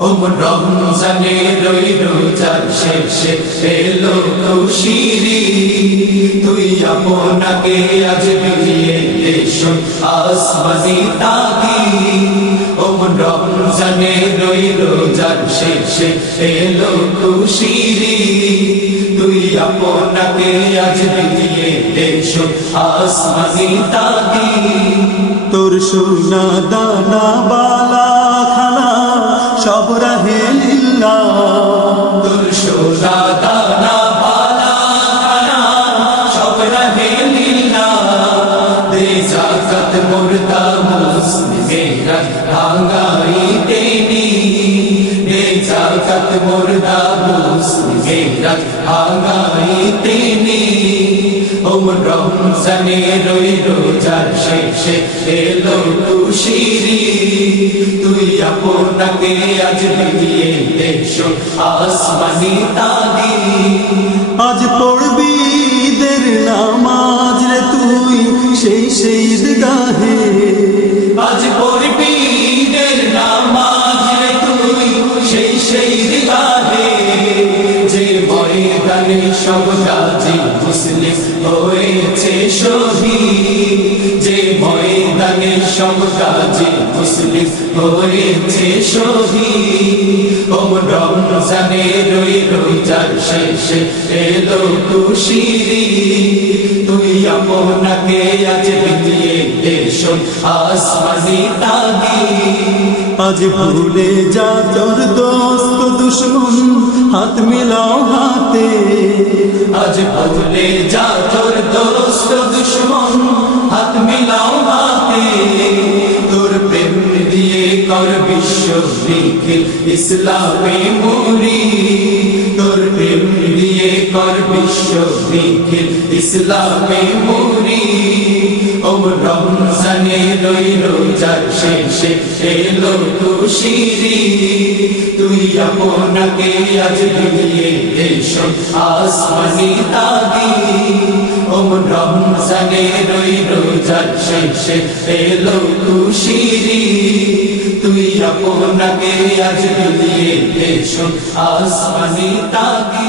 রমজানে রই রোজার শেষে এলো খুশির তুই আপনাকে আজ বিলিয়ে এসো আসমানি তাকি রমজানে রই রোজার শেষে এলো খুশির তুই আপনাকে আজ বিলিয়ে এসো আসমানি তাকি তোর সোনা দানা বালা খানা সব রাহে লিল্লাহ তোর সোনা দানা বালা খানা সব রাহে লিল্লাহ দে জাকাত মুর্দা মুসলিমেরা ভাঙাইতে নি দে জাকাত মুর্দা মুসলিমেরা ভাঙাইতে নি রমজানে রই রোজার শেষে এলো খুশির তুই আপনাকে আজ বিলিয়ে এসো আসমানি তাকি আজ পড়বি ঈদের নামাজ রে তুই সেই ঈদগাহে আজ পড়বি ঈদের নামাজ রে তুই সেই ঈদগাহে যে ময়দানে সব গাজী মুসলিম হয়েছে শহীদ যে ময়দানে সব গাজী মুসলিম হয়েছে শহীদ রমজানে রই রোজার শেষে এলো খুশির তুই আপনাকে আজ বিলিয়ে এসো আসমানি তাকি আজ ভুলে যা তোর দোস্ত দুশ্মন হাত মিলাও হাতে আজ ভুলে যা তোর দোস্ত দুশ্মন হাত মিলাও হাতে তোর প্রেম দিয়ে কর বিশ্ব নিখিল ইসলামে মুরি তোর প্রেম দিয়ে কর বিশ্ব নিখিল ইসলামে মুরি রমজানে রই রোজার শেষে এলো খুশির তুই আপনাকে আজ বিলিয়ে এসো আসমানি তাকি রমজানে রই রোজার শেষে এলো খুশির তুই আপনাকে আজ বিলিয়ে এসো আসমানি তাকি।